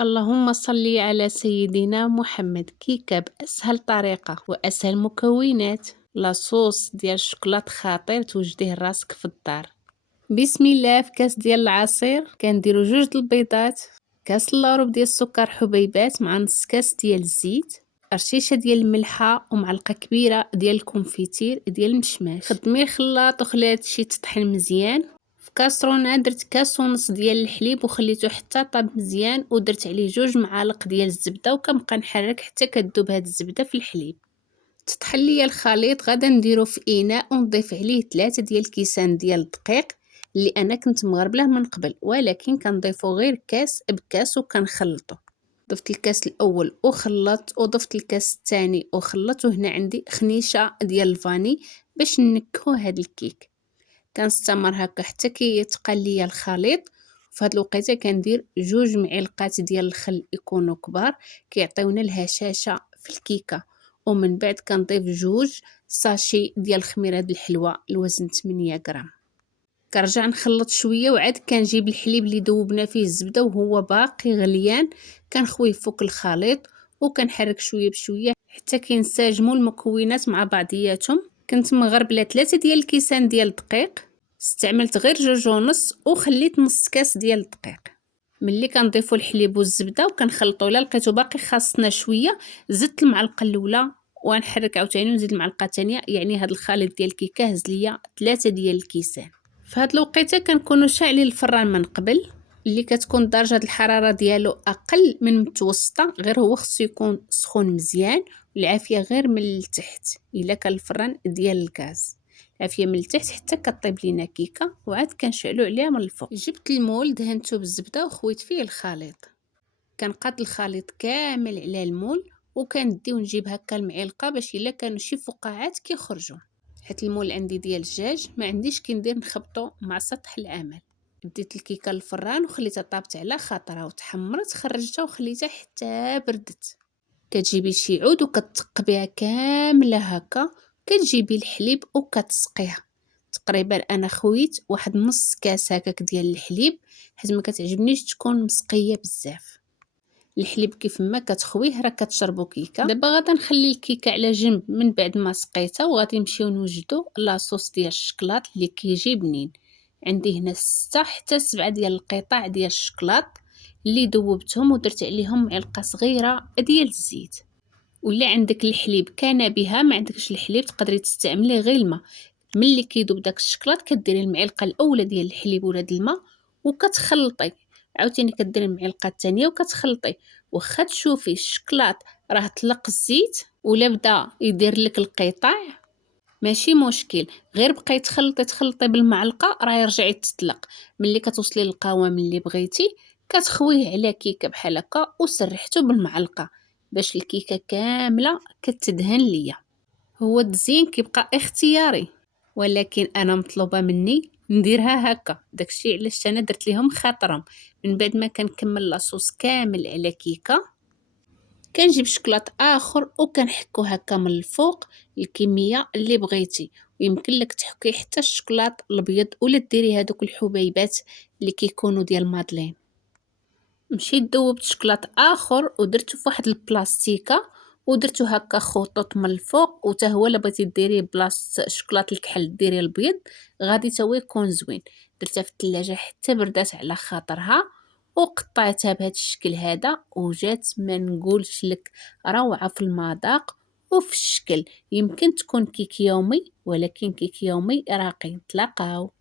اللهم صل على سيدنا محمد. كيكة بأسهل طريقة وأسهل مكونات. لاصوص ديال الشوكولات خطير توجديه راسك في الدار. بسم الله. في كاس ديال العصير كنديرو 2 البيضات، كاس لاروب ديال السكر حبيبات مع نص كاس ديال الزيت، رشيشه ديال الملحه ومعلقه كبيره ديال الكونفيتير ديال المشماش. خدمي الخلاط وخلي هادشي تطحن مزيان. في كاسرونه درت كاس ونص ديال الحليب وخليته حتى طاب مزيان، ودرت عليه 2 معالق ديال الزبده وكنبقى نحرك حتى كتذوب هاد الزبده في الحليب. تطحن ليا الخليط غادا نديرو في اناء ونضيف عليه 3 ديال الكيسان ديال الدقيق اللي انا كنت مغربله من قبل، ولكن كنضيفو غير كاس بكاس وكنخلطو. ضفت الكاس الاول وخلطت، وضفت الكاس الثاني وخلطت، وهنا عندي خنيشه ديال الفاني باش نكهو هاد الكيك. كنستمر هكا حتى كيتقل ليا الخليط. في هاد الوقيته كندير 2 معلقات ديال الخل يكونوا كبار كيعطيونا الهشاشه في الكيكه، ومن بعد كنضيف 2 ساشي ديال الخميره د الحلوى الوزن 8 غرام. كنرجع نخلط شويه وعاد كنجيب الحليب اللي ذوبنا فيه الزبده وهو باقي غليان، كنخويه فوق الخليط وكنحرك شويه بشويه حتى كينسجموا المكونات مع بعضياتهم. كنت مغربله 3 ديال الكيسان ديال الدقيق، استعملت غير 2 ونص وخليت نص كاس ديال الدقيق. ملي كنضيفوا الحليب والزبده وكنخلطوا، الا لقيتو باقي خاصنا شويه زدت المعلقه الاولى ونحرك عاوتاني ونزيد المعلقه الثانيه، يعني هذا الخليط ديال الكيكه هز ليا 3 ديال الكيسان. في هاد الوقيته كنكونوا شاعلين الفران من قبل، اللي كتكون درجه الحراره ديالو اقل من متوسطه، غير هو خصو يكون سخون مزيان والعافيه غير من التحت. الا كان الفران ديال الغاز عافيه من التحت حتى كطيب لينا كيكه، وعاد كنشعلو عليها من الفوق. جبت المول دهنته بالزبده وخويت فيه الخليط، كنقاد الخليط كامل على المول وكنديو نجيب هكا المعلقه باش الا كانوا شي فقاعات كيخرجوا. حيت المول عندي ديال الدجاج ما عنديش كندير نخبطو مع سطح العمل. ديت الكيكه للفران وخليتها طابت على خاطرها وتحمرت، خرجتها وخليتها حتى بردت. كتجيبي شي عود وكتقبيها كامله هكا، كتجيبي الحليب وكتسقيها. تقريبا انا خويت واحد نص كاس هكاك ديال الحليب، حيت ما كتعجبنيش تكون مسقيه بزاف. الحليب كيف ما كتخويه راه كتشربو كيكه. دابا غادا نخلي الكيكه على جنب من بعد ما سقيتها، وغادي نمشيو نوجدو لاصوص ديال الشكلاط اللي كيجي بنين. عندي هنا 6 حتى 7 ديال القطع ديال الشكلاط اللي ذوبتهم ودرت عليهم معلقه صغيره ديال الزيت. ولا عندك الحليب كان بها، ما عندكش الحليب تقدري تستعملي غير الماء. ملي كيذوب داك الشكلاط كديري المعلقه الاولى ديال الحليب ولا د الماء وكتخلطي، عاوتاني كديري المعلقه الثانيه وكتخلطي. واخا تشوفي الشكلاط راه طلق الزيت ولا بدا يدير لك القطع ماشي مشكل، غير بقاي تخلطي بالمعلقه راه يرجع يتطلق. ملي كتوصلي للقوام اللي بغيتي كتخويه على كيكه بحال هكا وسرحته بالمعلقه باش الكيكه كامله كتدهن ليا. هو التزيين كيبقى اختياري، ولكن انا مطلوبه مني نديرها هكا. داكشي علاش انا درت ليهم خاطرهم. من بعد ما كنكمل لاصوص كامل على كيكه كنجيب شكلاط اخر وكنحكو هكا من الفوق الكميه اللي بغيتي، ويمكن لك تحكي حتى الشكلاط الابيض ولا ديري هذوك الحبيبات اللي كيكونوا ديال مادلين. مشيت ذوبت شكلاط اخر ودرته في واحد البلاستيكه ودرتو هكا خطوط من الفوق، وتا هو الا بغيتي ديريه بلاصه شكلاط الكحل ديري البيض غادي تا هو يكون زوين. درتها في الثلاجه حتى بردات على خاطرها وقطعتها بهذا الشكل هذا، وجات ما نقولش لك روعه في المذاق وفي الشكل. يمكن تكون كيك يومي، ولكن كيك يومي راقي. نتلاقاو.